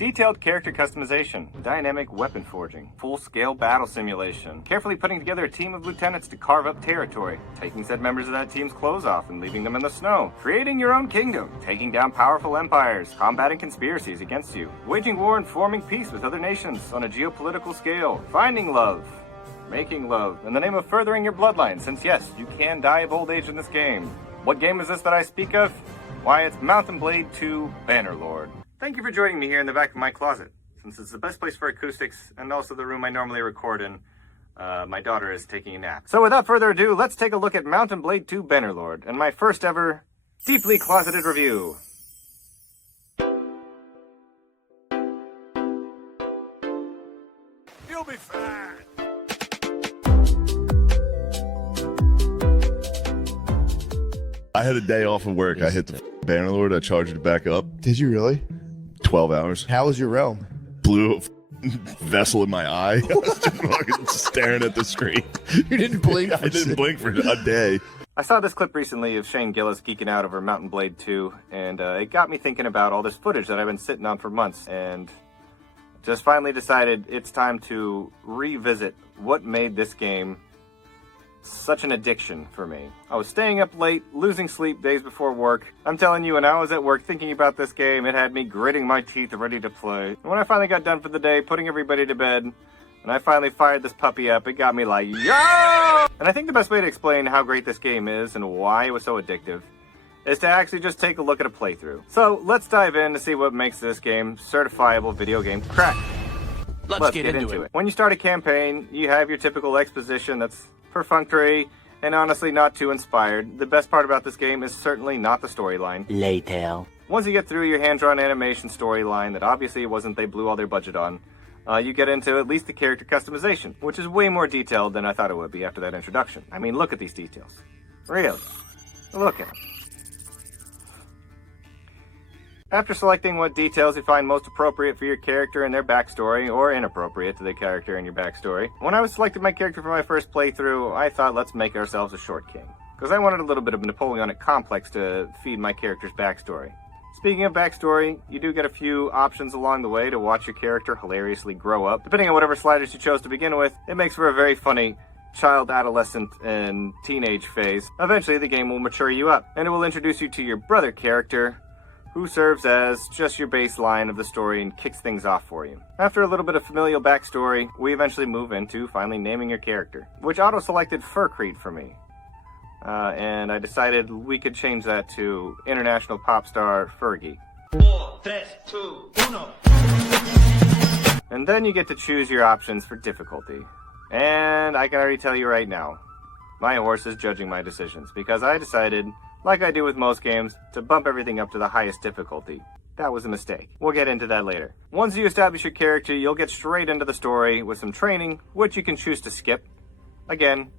Detailed character customization, dynamic weapon forging, full-scale battle simulation, carefully putting together a team of lieutenants to carve up territory, taking said members of that team's clothes off and leaving them in the snow, creating your own kingdom, taking down powerful empires, combating conspiracies against you, waging war and forming peace with other nations on a geopolitical scale, finding love, making love, in the name of furthering your bloodline, since yes, you can die of old age in this game. What game is this that I speak of? Why, it's Mount & Blade 2 Bannerlord. Thank you for joining me here in the back of my closet, since it's the best place for acoustics and also the room I normally record in. My daughter is taking a nap. So without further ado, let's take a look at Mount & Blade 2 Bannerlord and my first ever deeply closeted review. You'll be fine. I had a day off of work. I hit the Bannerlord. I charged it back up. Did you really? 12 hours. How was your realm? Blew a vessel in my eye. I was just fucking staring at the screen. You didn't blink. I didn't blink for a day. I saw this clip recently of Shane Gillis geeking out over Mount & Blade 2, and it got me thinking about all this footage that I've been sitting on for months, and just finally decided it's time to revisit what made this game such an addiction for me. I was staying up late, losing sleep days before work. I'm telling you, when I was at work thinking about this game, it had me gritting my teeth ready to play. And when I finally got done for the day, putting everybody to bed, and I finally fired this puppy up, it got me like, yo! And I think the best way to explain how great this game is and why it was so addictive is to actually just take a look at a playthrough. So let's dive in to see what makes this game certifiable video game crack. Let's get into it. When you start a campaign, you have your typical exposition that's perfunctory and honestly not too inspired. The best part about this game is certainly not the storyline. Later. Once you get through your hand-drawn animation storyline that obviously it wasn't they blew all their budget on, you get into at least the character customization, which is way more detailed than I thought it would be after that introduction. I mean, look at these details. Really. Look at them. After selecting what details you find most appropriate for your character and their backstory, or inappropriate to the character and your backstory, when I was selecting my character for my first playthrough, I thought let's make ourselves a short king. Because I wanted a little bit of a Napoleonic complex to feed my character's backstory. Speaking of backstory, you do get a few options along the way to watch your character hilariously grow up. Depending on whatever sliders you chose to begin with, it makes for a very funny child, adolescent, and teenage phase. Eventually the game will mature you up, and it will introduce you to your brother character, who serves as just your baseline of the story and kicks things off for you. After a little bit of familial backstory, we eventually move into finally naming your character, which auto-selected Furcrete for me. And I decided we could change that to international pop star Fergie. 4, 3, 2, 1. And then you get to choose your options for difficulty. And I can already tell you right now, my horse is judging my decisions, because I decided, like I do with most games, to bump everything up to the highest difficulty. That was a mistake. We'll get into that later. Once you establish your character, you'll get straight into the story with some training, which you can choose to skip. Again,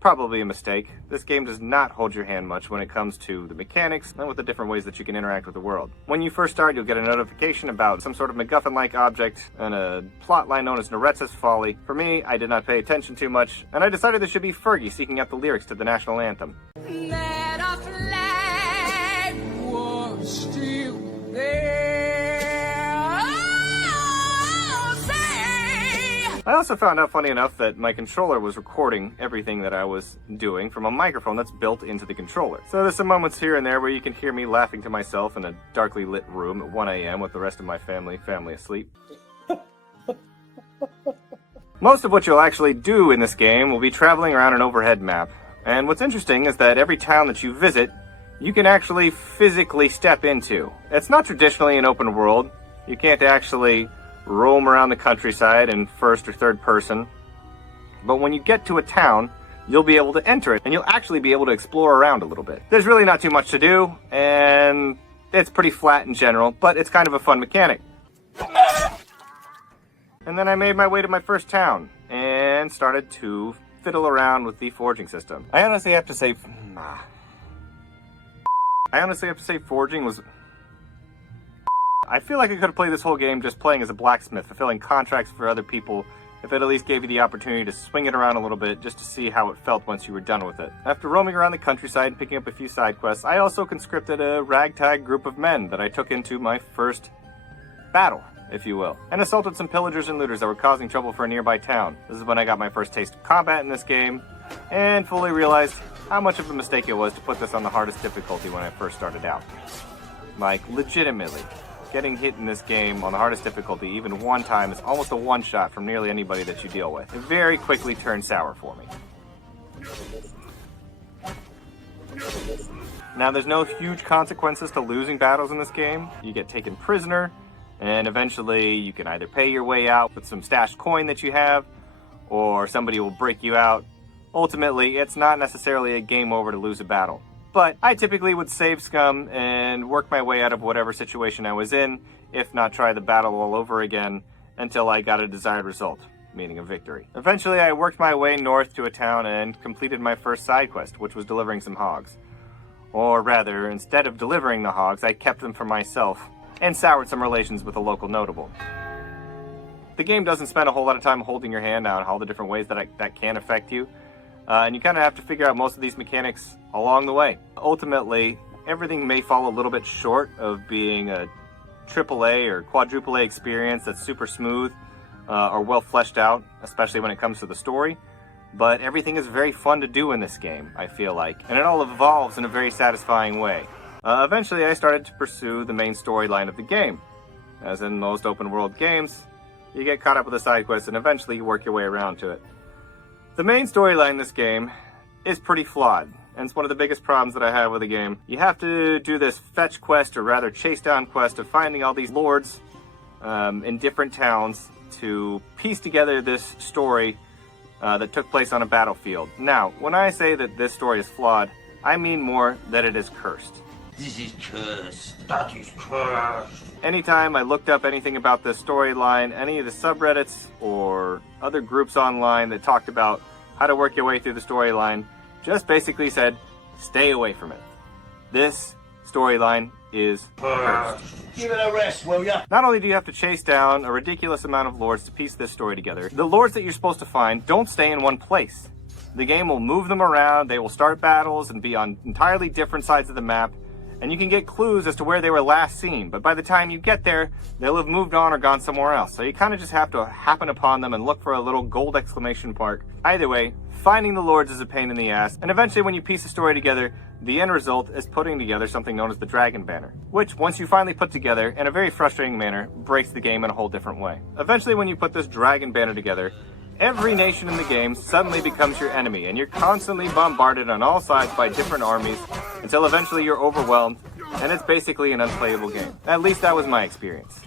probably a mistake. This game does not hold your hand much when it comes to the mechanics and with the different ways that you can interact with the world. When you first start, you'll get a notification about some sort of MacGuffin-like object and a plot line known as Noretsa's Folly. For me, I did not pay attention too much, and I decided this should be Fergie seeking out the lyrics to the national anthem. That our flag was still there. Oh, say. I also found out, funny enough, that my controller was recording everything that I was doing from a microphone that's built into the controller. So there's some moments here and there where you can hear me laughing to myself in a darkly lit room at 1 a.m. with the rest of my family asleep. Most of what you'll actually do in this game will be traveling around an overhead map. And what's interesting is that every town that you visit, you can actually physically step into. It's not traditionally an open world. You can't actually roam around the countryside in first or third person. But when you get to a town, you'll be able to enter it, and you'll actually be able to explore around a little bit. There's really not too much to do, and it's pretty flat in general, but it's kind of a fun mechanic. And then I made my way to my first town, and started to fiddle around with the forging system. I honestly have to say forging was... I feel like I could have played this whole game just playing as a blacksmith, fulfilling contracts for other people, if it at least gave you the opportunity to swing it around a little bit just to see how it felt once you were done with it. After roaming around the countryside and picking up a few side quests, I also conscripted a ragtag group of men that I took into my first battle. if you will, and assaulted some pillagers and looters that were causing trouble for a nearby town. This is when I got my first taste of combat in this game, and fully realized how much of a mistake it was to put this on the hardest difficulty when I first started out. Like, legitimately, getting hit in this game on the hardest difficulty even one time is almost a one-shot from nearly anybody that you deal with. It very quickly turned sour for me. Now, there's no huge consequences to losing battles in this game. You get taken prisoner, and eventually you can either pay your way out with some stashed coin that you have, or somebody will break you out. Ultimately, it's not necessarily a game over to lose a battle. But I typically would save scum and work my way out of whatever situation I was in, if not try the battle all over again until I got a desired result, meaning a victory. Eventually, I worked my way north to a town and completed my first side quest, which was delivering some hogs. Or rather, instead of delivering the hogs, I kept them for myself and soured some relations with a local notable. The game doesn't spend a whole lot of time holding your hand on all the different ways that can affect you. And you kind of have to figure out most of these mechanics along the way. Ultimately, everything may fall a little bit short of being a AAA or quadruple A experience that's super smooth or well fleshed out, especially when it comes to the story. But everything is very fun to do in this game, I feel like, and it all evolves in a very satisfying way. Eventually, I started to pursue the main storyline of the game. As in most open world games, you get caught up with a side quest and eventually you work your way around to it. The main storyline in this game is pretty flawed, and it's one of the biggest problems that I have with the game. You have to do this fetch quest, or rather chase down quest, of finding all these lords in different towns to piece together this story that took place on a battlefield. Now, when I say that this story is flawed, I mean more that it is cursed. This is cursed. That is cursed. Anytime I looked up anything about this storyline, any of the subreddits or other groups online that talked about how to work your way through the storyline, just basically said, stay away from it. This storyline is cursed. Give it a rest, will ya? Not only do you have to chase down a ridiculous amount of lords to piece this story together, the lords that you're supposed to find don't stay in one place. The game will move them around, they will start battles and be on entirely different sides of the map, and you can get clues as to where they were last seen, but by the time you get there, they'll have moved on or gone somewhere else. So you kind of just have to happen upon them and look for a little gold exclamation mark. Either way, finding the lords is a pain in the ass, and eventually when you piece the story together, the end result is putting together something known as the Dragon Banner, which, once you finally put together, in a very frustrating manner, breaks the game in a whole different way. Eventually, when you put this Dragon Banner together, every nation in the game suddenly becomes your enemy, and you're constantly bombarded on all sides by different armies until eventually you're overwhelmed, and it's basically an unplayable game. At least that was my experience.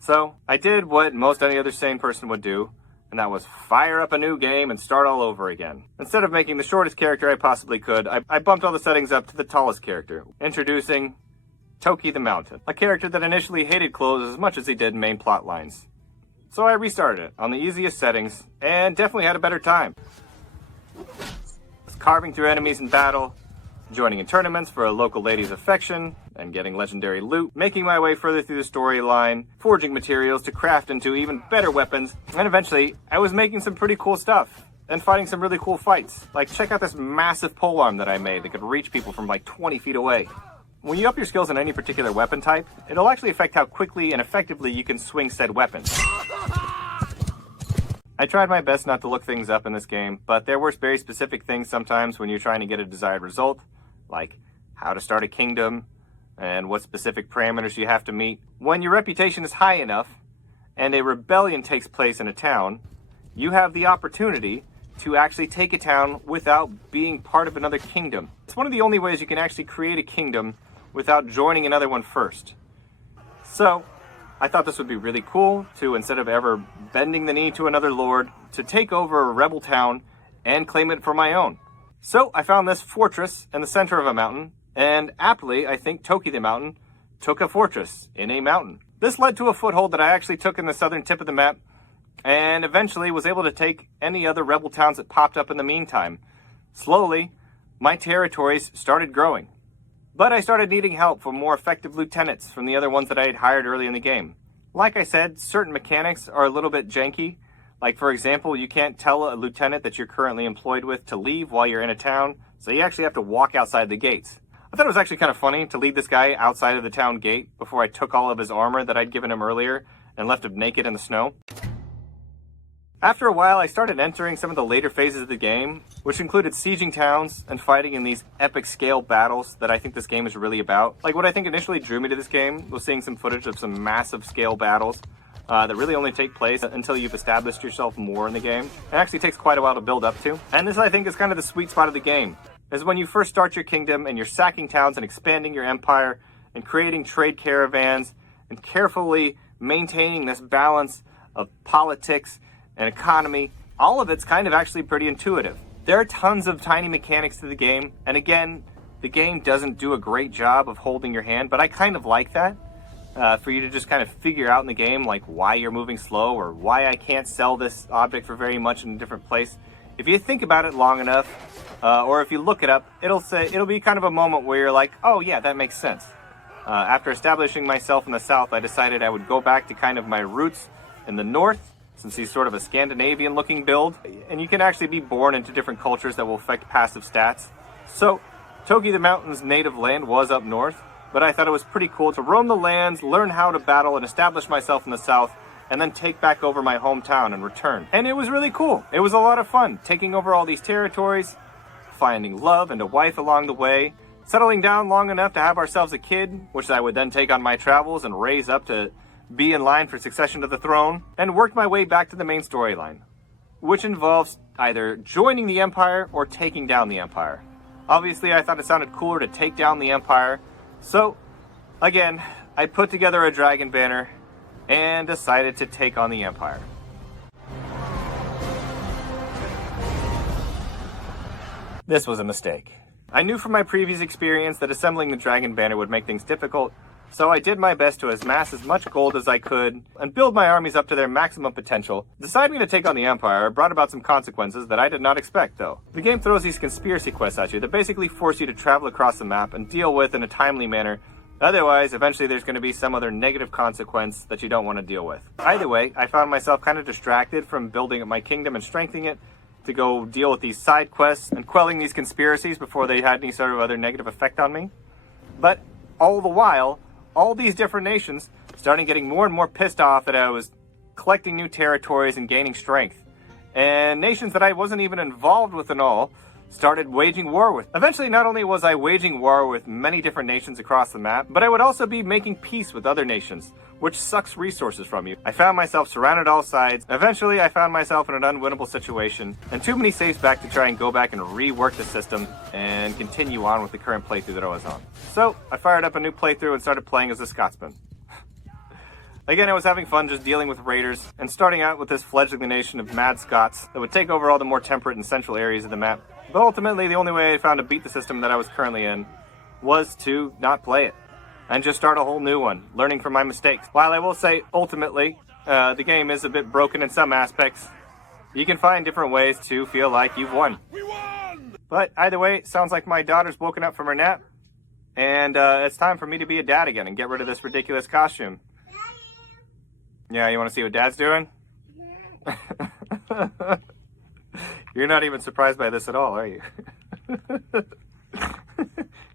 So, I did what most any other sane person would do, and that was fire up a new game and start all over again. Instead of making the shortest character I possibly could, I bumped all the settings up to the tallest character, introducing Toki the Mountain, a character that initially hated clothes as much as he did main plot lines. So I restarted it on the easiest settings, and definitely had a better time. I was carving through enemies in battle, joining in tournaments for a local lady's affection, and getting legendary loot, making my way further through the storyline, forging materials to craft into even better weapons, and eventually, I was making some pretty cool stuff, and fighting some really cool fights. Like, check out this massive polearm that I made that could reach people from like 20 feet away. When you up your skills in any particular weapon type, it'll actually affect how quickly and effectively you can swing said weapons. I tried my best not to look things up in this game, but there were very specific things sometimes when you're trying to get a desired result, like how to start a kingdom, and what specific parameters you have to meet. When your reputation is high enough, and a rebellion takes place in a town, you have the opportunity to actually take a town without being part of another kingdom. It's one of the only ways you can actually create a kingdom without joining another one first. So, I thought this would be really cool to, instead of ever bending the knee to another lord, to take over a rebel town and claim it for my own. So, I found this fortress in the center of a mountain, and aptly, I think Toki the Mountain took a fortress in a mountain. This led to a foothold that I actually took in the southern tip of the map, and eventually was able to take any other rebel towns that popped up in the meantime. Slowly, my territories started growing. But I started needing help from more effective lieutenants from the other ones that I had hired early in the game. Like I said, certain mechanics are a little bit janky. Like, for example, you can't tell a lieutenant that you're currently employed with to leave while you're in a town, so you actually have to walk outside the gates. I thought it was actually kind of funny to lead this guy outside of the town gate before I took all of his armor that I'd given him earlier and left him naked in the snow. After a while, I started entering some of the later phases of the game, which included sieging towns and fighting in these epic scale battles that I think this game is really about. Like, what I think initially drew me to this game was seeing some footage of some massive scale battles that really only take place until you've established yourself more in the game. It actually takes quite a while to build up to. And this, I think, is kind of the sweet spot of the game, is when you first start your kingdom and you're sacking towns and expanding your empire and creating trade caravans and carefully maintaining this balance of politics and economy. All of it's kind of actually pretty intuitive. There are tons of tiny mechanics to the game, and again, the game doesn't do a great job of holding your hand, but I kind of like that. For you to just kind of figure out in the game, like, why you're moving slow or why I can't sell this object for very much in a different place. If you think about it long enough, or if you look it up, it'll be kind of a moment where you're like, oh yeah, that makes sense. After establishing myself in the south, I decided I would go back to kind of my roots in the north, since he's sort of a Scandinavian looking build, and you can actually be born into different cultures that will affect passive stats. So, Togi the Mountain's native land was up north, but I thought it was pretty cool to roam the lands, learn how to battle, and establish myself in the south, and then take back over my hometown and return. And it was really cool. It was a lot of fun, taking over all these territories, finding love and a wife along the way, settling down long enough to have ourselves a kid, which I would then take on my travels and raise up to be in line for succession to the throne, and worked my way back to the main storyline, which involves either joining the Empire or taking down the Empire. Obviously, I thought it sounded cooler to take down the Empire, so, again, I put together a dragon banner and decided to take on the Empire. This was a mistake. I knew from my previous experience that assembling the dragon banner would make things difficult, so I did my best to amass as much gold as I could and build my armies up to their maximum potential. Deciding to take on the Empire brought about some consequences that I did not expect, though. The game throws these conspiracy quests at you that basically force you to travel across the map and deal with in a timely manner. Otherwise, eventually there's going to be some other negative consequence that you don't want to deal with. Either way, I found myself kind of distracted from building up my kingdom and strengthening it to go deal with these side quests and quelling these conspiracies before they had any sort of other negative effect on me. But all the while, all these different nations started getting more and more pissed off that I was collecting new territories and gaining strength. And nations that I wasn't even involved with and all started waging war with. Eventually, not only was I waging war with many different nations across the map, but I would also be making peace with other nations, which sucks resources from you. I found myself surrounded all sides. Eventually, I found myself in an unwinnable situation, and too many saves back to try and go back and rework the system and continue on with the current playthrough that I was on. So, I fired up a new playthrough and started playing as a Scotsman. Again, I was having fun just dealing with raiders and starting out with this fledgling nation of mad Scots that would take over all the more temperate and central areas of the map. But ultimately, the only way I found to beat the system that I was currently in was to not play it and just start a whole new one, learning from my mistakes. While I will say, ultimately, the game is a bit broken in some aspects, you can find different ways to feel like you've won. We won! But either way, it sounds like my daughter's woken up from her nap, and it's time for me to be a dad again and get rid of this ridiculous costume. Yeah, you want to see what Dad's doing? You're not even surprised by this at all, are you? You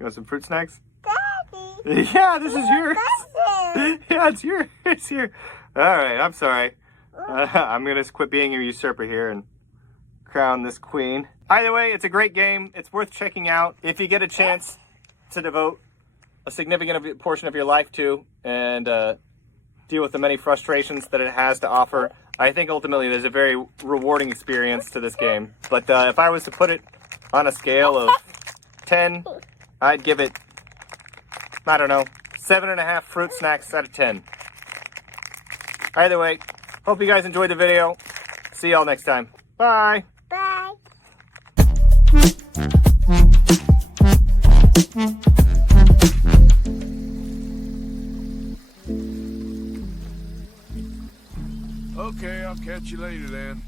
want some fruit snacks? Daddy! Yeah, this is yours. Yeah, it's yours. It's here. All right, I'm sorry. I'm going to quit being your usurper here and crown this queen. Either way, it's a great game. It's worth checking out if you get a chance to devote a significant portion of your life to and deal with the many frustrations that it has to offer. I think ultimately there's a very rewarding experience to this game. But if I was to put it on a scale of 10, I'd give it, I don't know, 7.5 fruit snacks out of 10. Either way, hope you guys enjoyed the video. See y'all next time. Bye. Bye. Okay, I'll catch you later then.